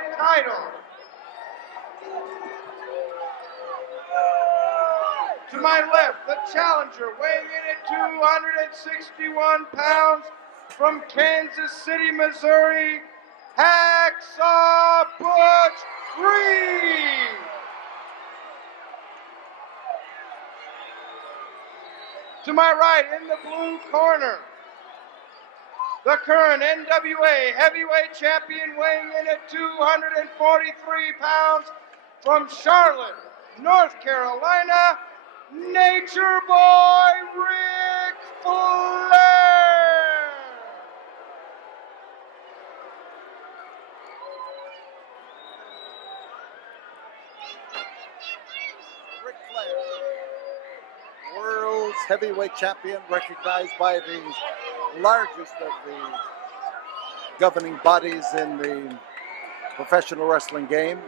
heavyweight title. To my left, the challenger, weighing in at 261 pounds, from Kansas City, Missouri, Hacksaw Butch Reed. To my right, in the blue corner, the current NWA heavyweight champion, weighing in at 243 pounds, from Charlotte, North Carolina, Nature Boy Ric Flair. Ric Flair, world's heavyweight champion, recognized by the largest of the governing bodies in the professional wrestling game,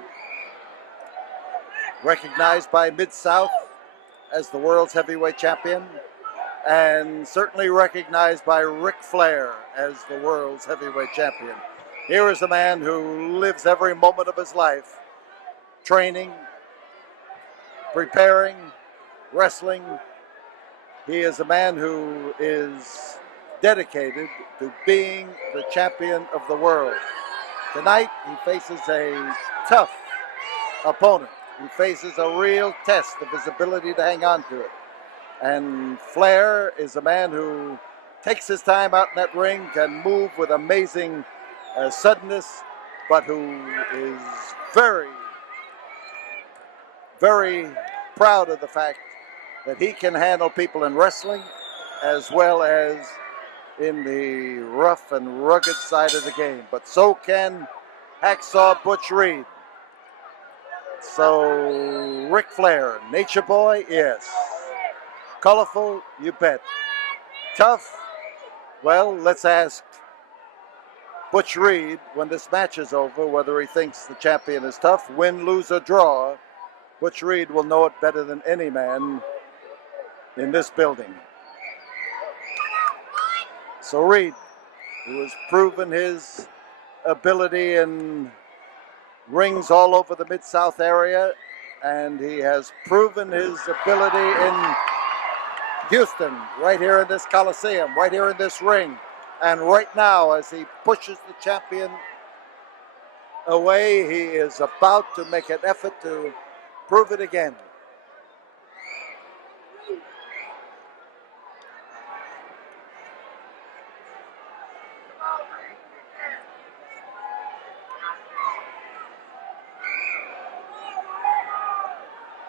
recognized by Mid-South as the world's heavyweight champion, and certainly recognized by Ric Flair as the world's heavyweight champion. Here is a man who lives every moment of his life training, preparing, wrestling. He is a man who is dedicated to being the champion of the world. Tonight, he faces a tough opponent. He faces a real test of his ability to hang on to it. And Flair is a man who takes his time out in that ring, can move with amazing suddenness, but who is very, very proud of the fact that he can handle people in wrestling as well as in the rough and rugged side of the game. But so can Hacksaw Butch Reed. So Ric Flair, Nature Boy, yes. Colorful, you bet. Tough, well, let's ask Butch Reed when this match is over whether he thinks the champion is tough. Win, lose, or draw, Butch Reed will know it better than any man in this building. So Reed, who has proven his ability in rings all over the Mid-South area, and he has proven his ability in Houston, right here in this Coliseum, right here in this ring. And right now, as he pushes the champion away, he is about to make an effort to prove it again.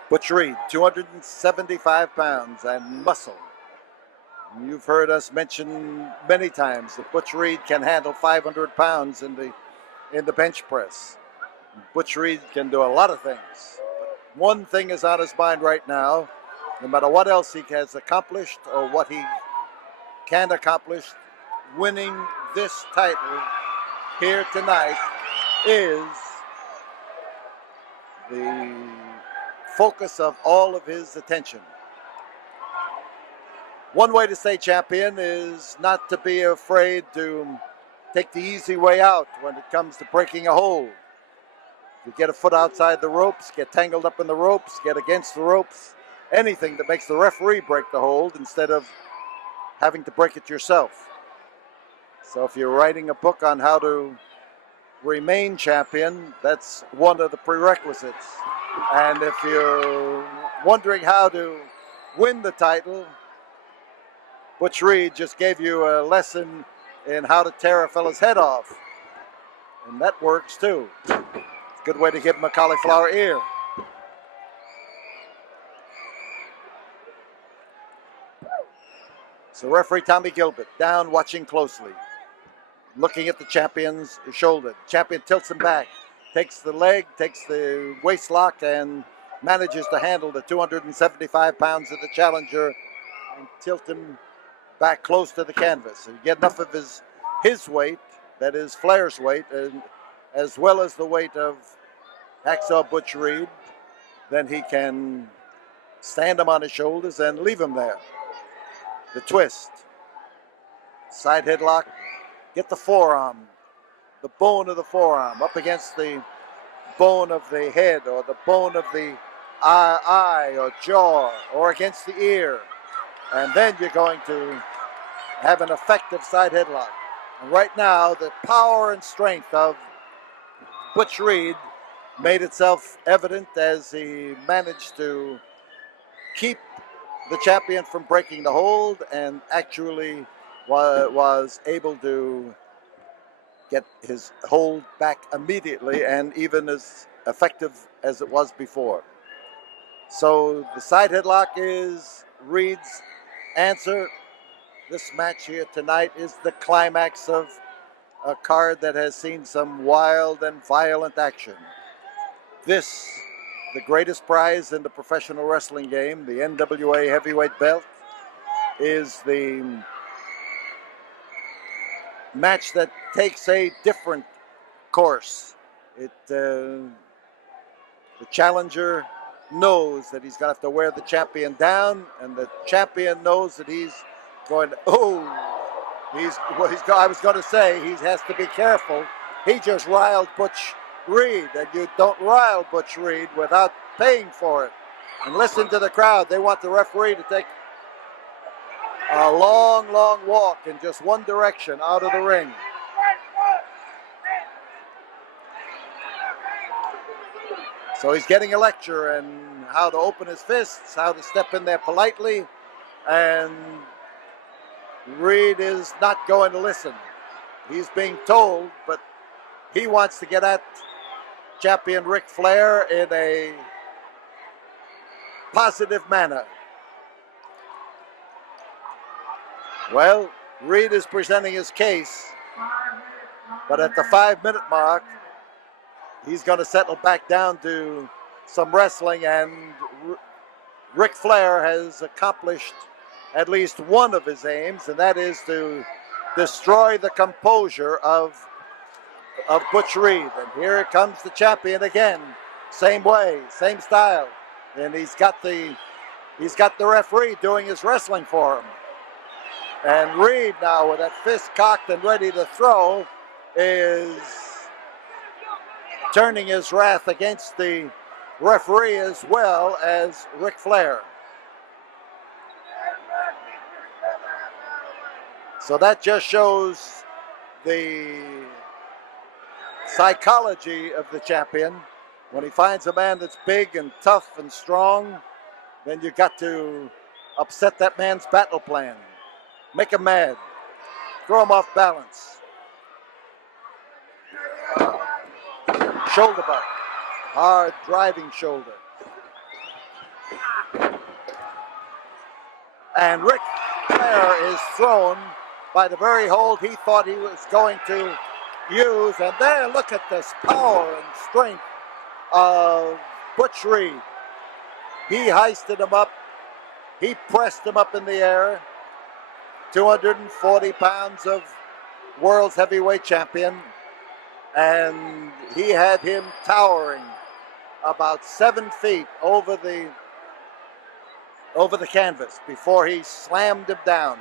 Butch Reed, 275 pounds and muscle. You've heard us mention many times that Butch Reed can handle 500 pounds in the bench press. Butch Reed can do a lot of things. But one thing is on his mind right now, no matter what else he has accomplished or what he can accomplish, winning this title here tonight is the focus of all of his attention. One way to stay champion is not to be afraid to take the easy way out when it comes to breaking a hold. You get a foot outside the ropes, get tangled up in the ropes, get against the ropes, anything that makes the referee break the hold instead of having to break it yourself. So if you're writing a book on how to remain champion, that's one of the prerequisites. And if you're wondering how to win the title, Butch Reed just gave you a lesson in how to tear a fella's head off. And that works too. It's a good way to give him a cauliflower ear. So referee Tommy Gilbert down watching closely. Looking at the champion's shoulder. The champion tilts him back. Takes the leg, takes the waist lock, and manages to handle the 275 pounds of the challenger and tilt him back close to the canvas. So you get enough of his weight, that is Flair's weight, and as well as the weight of Hacksaw Butch Reed, then he can stand him on his shoulders and leave him there. The twist. Side headlock. Get the forearm the bone of the forearm up against the bone of the head or the bone of the eye or jaw or against the ear. And then you're going to have an effective side headlock. And right now, the power and strength of Butch Reed made itself evident as he managed to keep the champion from breaking the hold and actually was able to get his hold back immediately and even as effective as it was before. So the side headlock is Reed's answer. This match here tonight is the climax of a card that has seen some wild and violent action. This, the greatest prize in the professional wrestling game, the NWA heavyweight belt, is the match that takes a different course. The challenger knows that he's going to have to wear the champion down, and the champion knows that he's going to, I was going to say he has to be careful. He just riled Butch Reed, and you don't rile Butch Reed without paying for it. And listen to the crowd. They want the referee to take a long, long walk in just one direction out of the ring. So he's getting a lecture on how to open his fists, how to step in there politely, and Reed is not going to listen. He's being told, but he wants to get at champion Ric Flair in a positive manner. Well, Reed is presenting his case, but at the 5-minute mark, he's going to settle back down to some wrestling, and Ric Flair has accomplished at least one of his aims, and that is to destroy the composure of Butch Reed. And here comes the champion again, same way, same style, and he's got the referee doing his wrestling for him. And Reed now, with that fist cocked and ready to throw, is turning his wrath against the referee as well as Ric Flair. So that just shows the psychology of the champion. When he finds a man that's big and tough and strong, then you got to upset that man's battle plan. Make him mad. Throw him off balance. Shoulder butt. Hard driving shoulder. And Ric Flair is thrown by the very hold he thought he was going to use. And there, look at this power and strength of Butch Reed. He heisted him up. He pressed him up in the air. 240 pounds of world's heavyweight champion. And he had him towering about 7 feet over the canvas before he slammed him down.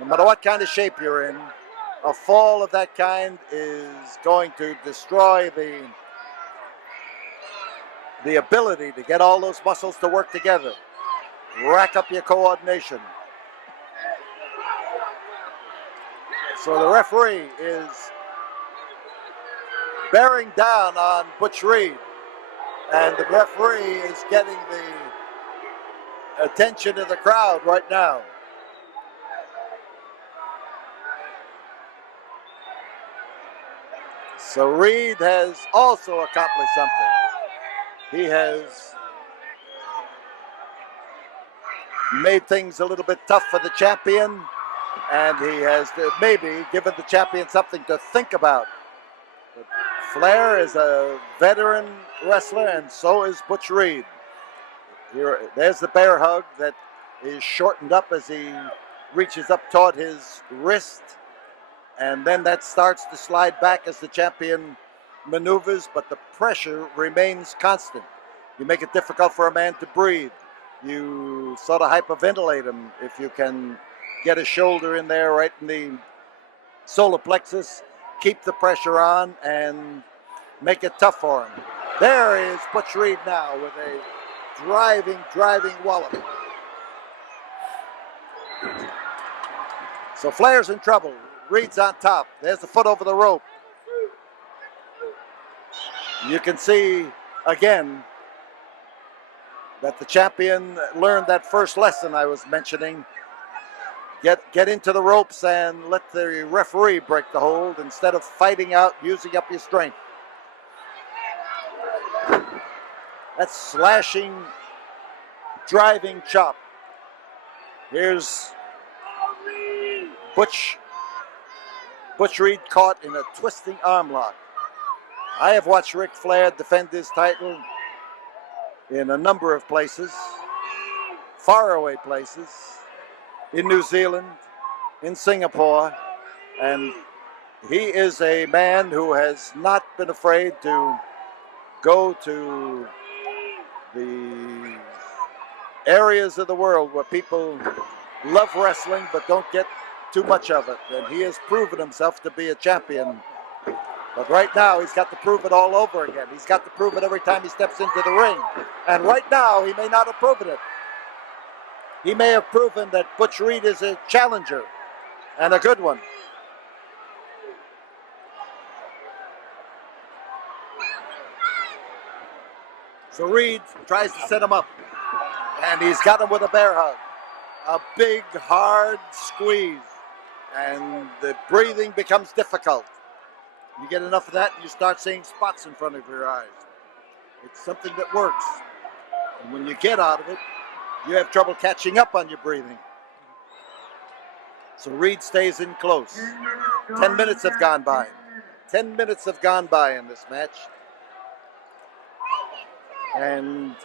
No matter what kind of shape you're in, a fall of that kind is going to destroy the ability to get all those muscles to work together. Rack up your coordination. So the referee is bearing down on Butch Reed, and the referee is getting the attention of the crowd right now. So Reed has also accomplished something. He has made things a little bit tough for the champion, and he has maybe given the champion something to think about. But Flair is a veteran wrestler, and so is Butch Reed. There's the bear hug that is shortened up as he reaches up toward his wrist, and then that starts to slide back as the champion maneuvers, but the pressure remains constant. You make it difficult for a man to breathe. You sort of hyperventilate him if you can get a shoulder in there right in the solar plexus, keep the pressure on, and make it tough for him. There is Butch Reed now with a driving wallop. So Flair's in trouble. Reed's on top. There's the foot over the rope. You can see again that the champion learned that first lesson I was mentioning. Get into the ropes and let the referee break the hold instead of fighting out, using up your strength. That's slashing, driving chop. Here's Butch Reed caught in a twisting arm lock. I have watched Ric Flair defend his title in a number of places, faraway places, in New Zealand, in Singapore, and he is a man who has not been afraid to go to the areas of the world where people love wrestling but don't get too much of it, and he has proven himself to be a champion. But right now, he's got to prove it all over again. He's got to prove it every time he steps into the ring. And right now, he may not have proven it. He may have proven that Butch Reed is a challenger, and a good one. So Reed tries to set him up, and he's got him with a bear hug. A big, hard squeeze, and the breathing becomes difficult. You get enough of that, and you start seeing spots in front of your eyes. It's something that works. And when you get out of it, you have trouble catching up on your breathing. So Reed stays in close. 10 minutes have gone by. 10 minutes have gone by in this match. And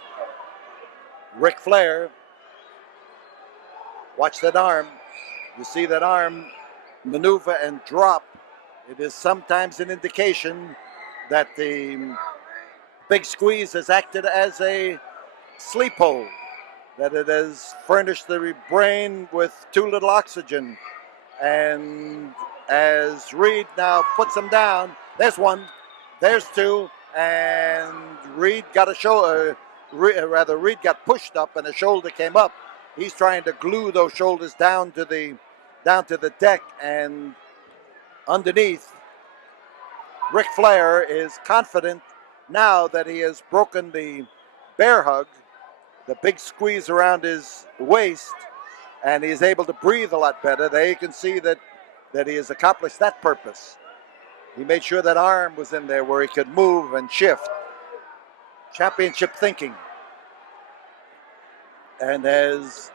Ric Flair, watch that arm. You see that arm maneuver and drop. It is sometimes an indication that the big squeeze has acted as a sleep hold, that it has furnished the brain with too little oxygen. And as Reed now puts him down, there's one, there's two, and Reed got Reed got pushed up and the shoulder came up. He's trying to glue those shoulders down to the deck, and underneath, Ric Flair is confident now that he has broken the bear hug, the big squeeze around his waist, and he is able to breathe a lot better. There you can see that he has accomplished that purpose. He made sure that arm was in there where he could move and shift. Championship thinking. And as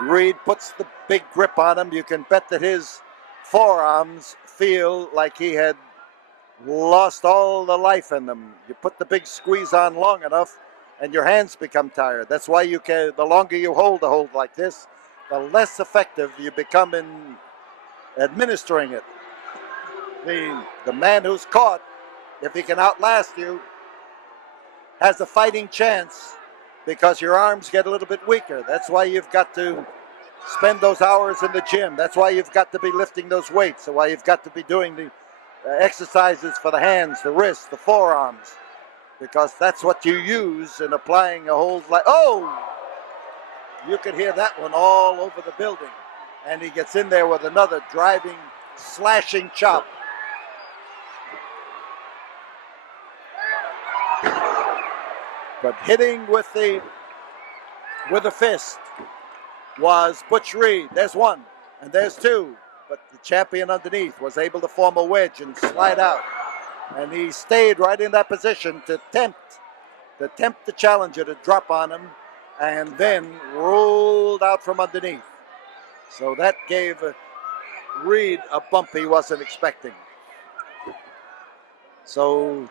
Reed puts the big grip on him, you can bet that his forearms feel like he had lost all the life in them. You put the big squeeze on long enough and your hands become tired. That's why the longer you hold the hold like this, the less effective you become in administering it. The man who's caught, if he can outlast you, has a fighting chance because your arms get a little bit weaker. That's why you've got to spend those hours in the gym. That's why you've got to be lifting those weights. That's why you've got to be doing the exercises for the hands, the wrists, the forearms, because that's what you use in applying a hold like, oh! You could hear that one all over the building. And he gets in there with another driving, slashing chop. But hitting with the fist was Butch Reed. There's one, and there's two. But the champion underneath was able to form a wedge and slide out. And he stayed right in that position to tempt the challenger to drop on him, and then rolled out from underneath. So that gave Reed a bump he wasn't expecting. So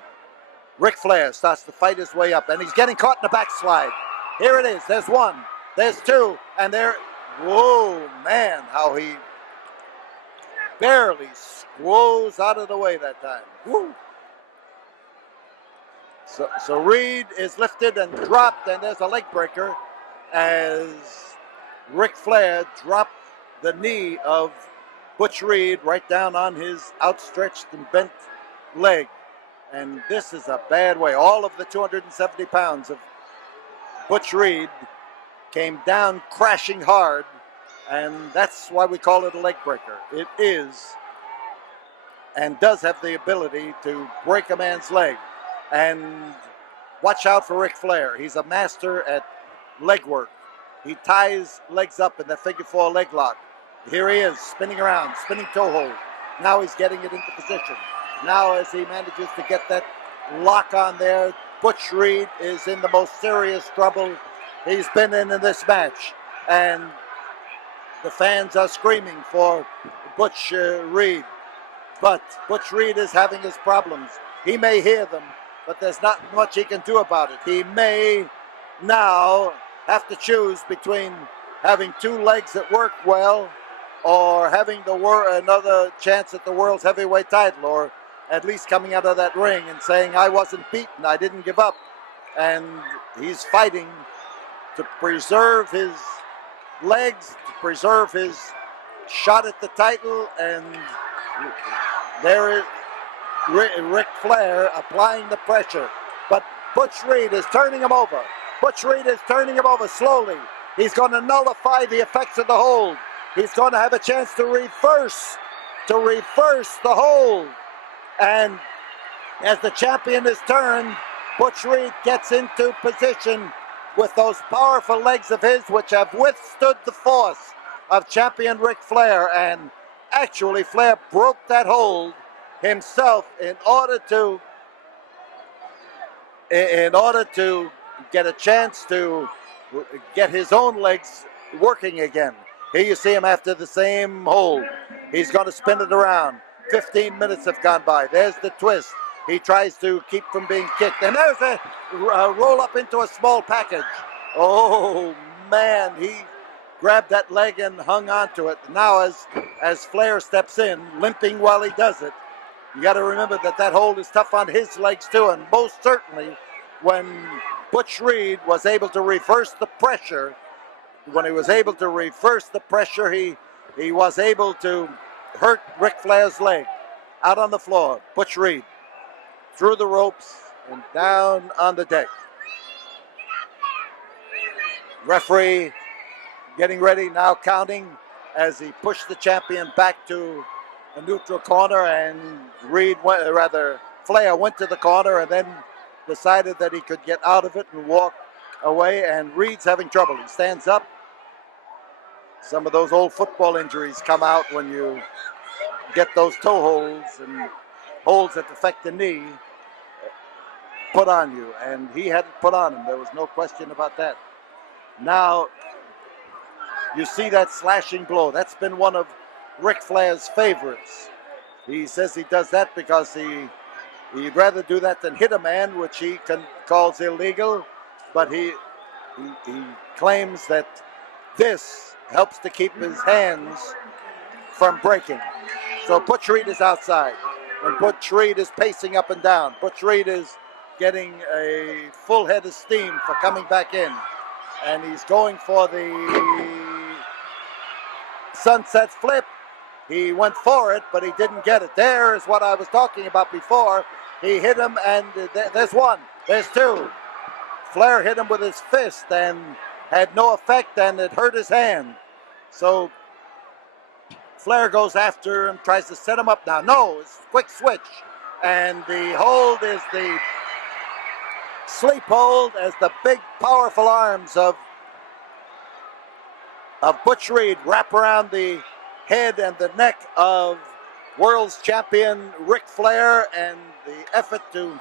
Ric Flair starts to fight his way up, and he's getting caught in the backslide. Here it is. There's one. There's two. And there. Whoa, man, how he barely squoze out of the way that time. Woo. So Reed is lifted and dropped, and there's a leg breaker as Ric Flair dropped the knee of Butch Reed right down on his outstretched and bent leg. And this is a bad way. All of the 270 pounds of Butch Reed came down crashing hard, and that's why we call it a leg breaker. It is and does have the ability to break a man's leg. And watch out for Ric Flair. He's a master at leg work. He ties legs up in the figure 4 leg lock. Here he is, spinning around, spinning toe hold. Now he's getting it into position. Now as he manages to get that lock on there, Butch Reed is in the most serious trouble he's been in this match. And the fans are screaming for Butch Reed. But Butch Reed is having his problems. He may hear them, but there's not much he can do about it. He may now have to choose between having two legs that work well or having another chance at the world's heavyweight title, or at least coming out of that ring and saying, I wasn't beaten, I didn't give up. And he's fighting to preserve his legs, to preserve his shot at the title, and there is Ric Flair applying the pressure. But Butch Reed is turning him over. Butch Reed is turning him over slowly. He's going to nullify the effects of the hold. He's going to have a chance to reverse the hold. And as the champion is turned, Butch Reed gets into position with those powerful legs of his, which have withstood the force of champion Ric Flair. And actually, Flair broke that hold himself in order to get a chance to get his own legs working again. Here you see him after the same hold. He's going to spin it around. 15 minutes have gone by. There's the twist. He tries to keep from being kicked. And there's a roll up into a small package. Oh, man. He grabbed that leg and hung on to it. Now as Flair steps in, limping while he does it, you got to remember that hold is tough on his legs too. And most certainly when Butch Reed was able to reverse the pressure, he was able to hurt Ric Flair's leg. Out on the floor, Butch Reed through the ropes and down on the deck. Referee getting ready, now counting as he pushed the champion back to a neutral corner, and Flair went to the corner and then decided that he could get out of it and walk away, and Reed's having trouble. He stands up. Some of those old football injuries come out when you get those toe holds and holds that affect the knee put on you, and he had it put on him. There was no question about that. Now, you see that slashing blow. That's been one of Ric Flair's favorites. He says he does that because he'd rather do that than hit a man, which he calls illegal, but he claims that this helps to keep his hands from breaking. So Butch Reed is outside, and Butch Reed is pacing up and down. Butch Reed is getting a full head of steam for coming back in, and he's going for the sunset flip. He went for it, but he didn't get it. There is what I was talking about before. He hit him, and there's one, there's two. Flair hit him with his fist and had no effect, and it hurt his hand. So Flair goes after him, tries to set him up now. No, it's a quick switch. And the hold is the sleep hold as the big, powerful arms of Butch Reed wrap around the head and the neck of world's champion Ric Flair, and the effort to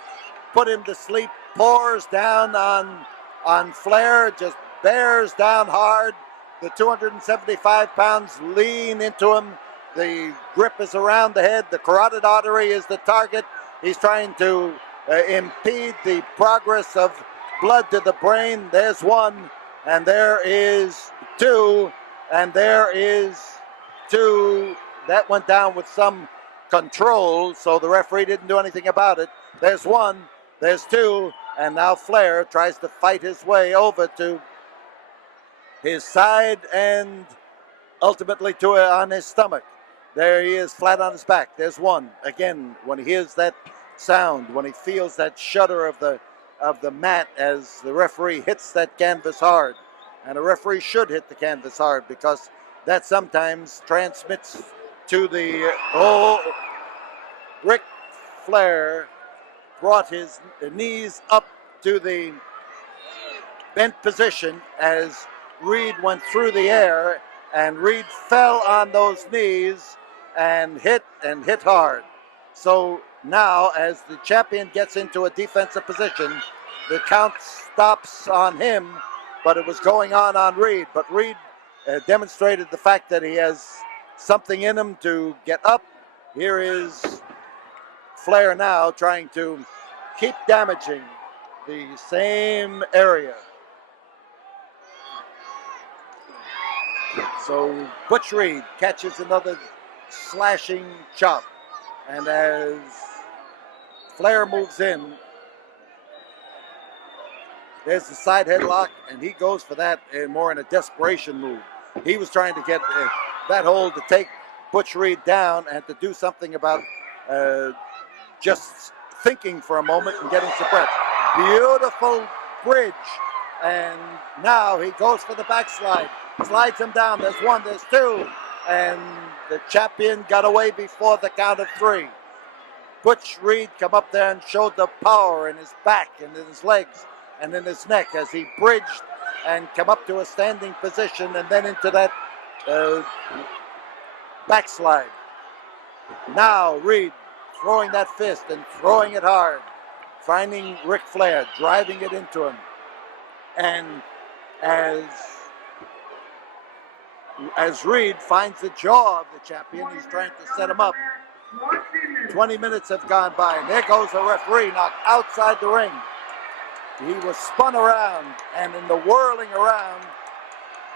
put him to sleep pours down on Flair, just bears down hard. The 275 pounds lean into him. The grip is around the head. The carotid artery is the target. He's trying to impede the progress of blood to the brain. There's one, and there is two, and there is two. That went down with some control, so the referee didn't do anything about it. There's one, there's two, and now Flair tries to fight his way over to his side and ultimately on his stomach. There he is, flat on his back. There's one. Again, when he hears that sound, when he feels that shudder of the mat as the referee hits that canvas hard. And a referee should hit the canvas hard because that sometimes transmits to the Ric Flair brought his knees up to the bent position as Reed went through the air, and Reed fell on those knees and hit hard. So now, as the champion gets into a defensive position, the count stops on him, but it was going on Reed. But Reed demonstrated the fact that he has something in him to get up. Here is Flair now trying to keep damaging the same area. So Butch Reed catches another slashing chop. And as Flair moves in, there's the side headlock, and he goes for that more in a desperation move. He was trying to get that hold to take Butch Reed down and to do something about just thinking for a moment and getting some breath. Beautiful bridge. And now he goes for the backslide. Slides him down. There's one, there's two. And the champion got away before the count of three. Butch Reed come up there and showed the power in his back and in his legs and in his neck as he bridged and come up to a standing position and then into that backslide. Now Reed throwing that fist and throwing it hard, finding Ric Flair, driving it into him. And as Reed finds the jaw of the champion, he's trying to set him up. 20 minutes have gone by, and there goes the referee, knocked outside the ring. He was spun around, and in the whirling around,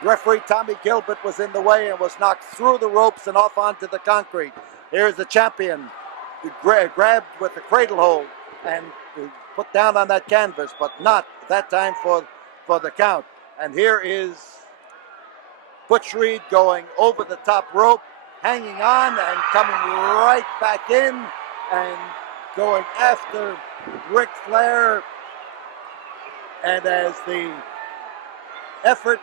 referee Tommy Gilbert was in the way and was knocked through the ropes and off onto the concrete. Here's the champion, grabbed with the cradle hold and put down on that canvas, but not that time for the count. And here is Butch Reed going over the top rope, hanging on and coming right back in and going after Ric Flair. And as the effort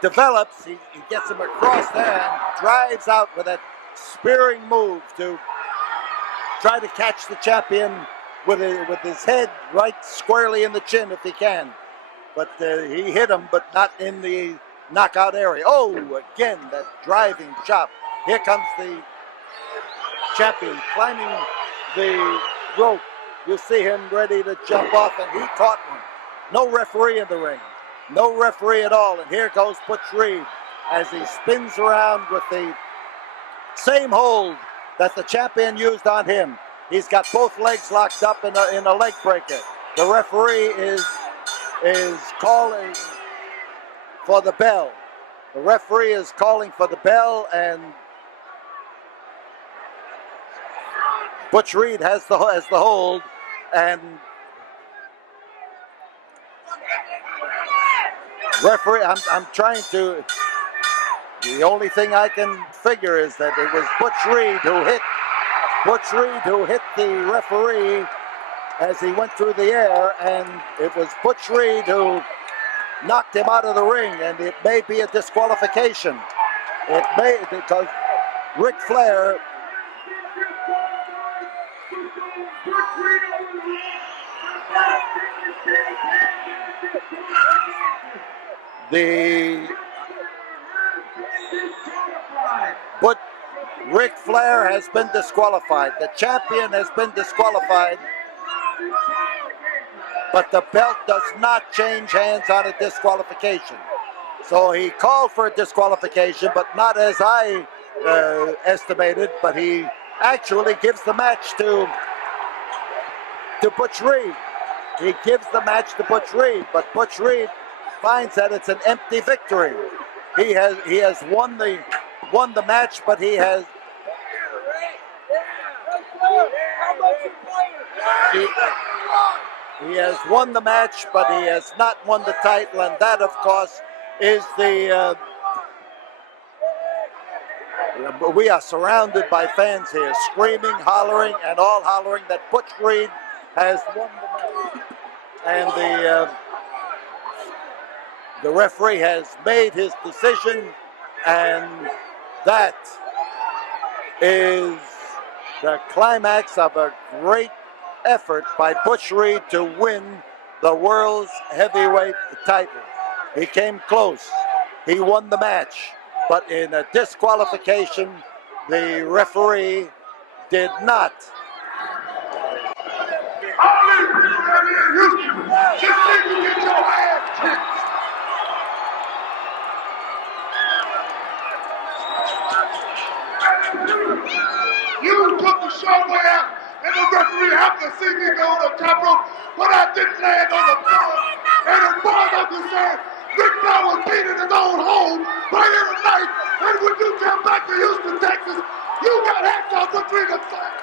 develops, he gets him across there and drives out with that spearing move to try to catch the champion with his head right squarely in the chin if he can. But he hit him, but not in the knockout area. Oh, again, that driving chop. Here comes the champion climbing the rope. You see him ready to jump off, and he caught one. No referee in the ring. No referee at all. And here goes Butch Reed as he spins around with the same hold that the champion used on him. He's got both legs locked up in a leg breaker. The referee is calling for the bell. The referee is calling for the bell, and Butch Reed has the hold, and referee, I'm trying to, the only thing I can figure is that it was Butch Reed who hit the referee as he went through the air, and it was Butch Reed who knocked him out of the ring, and it may be a disqualification. It may, because Ric Flair but Ric Flair has been disqualified. The champion has been disqualified, but the belt does not change hands on a disqualification. So he called for a disqualification, but not as I estimated, but he actually gives the match to Butch Reed. He gives the match to Butch Reed, but Butch Reed finds that it's an empty victory. He has won the match, but he has won the match, but he has not won the title, and that, of course, is the We are surrounded by fans here, screaming, hollering, and all hollering that Butch Reed has won the match. And the referee has made his decision, and that is the climax of a great effort by Butch Reed to win the world's heavyweight title. He came close. He won the match, but in a disqualification, the referee did not. All these people down here in Houston just think you get your ass kicked. You took the short way out, and the referee happened to see me go on the top rope, but I didn't land on the floor. And as far as I'm concerned, Rick Flair was beating his own home right in the night. And when you come back to Houston, Texas, you got hacksaw Butch Reed to fight.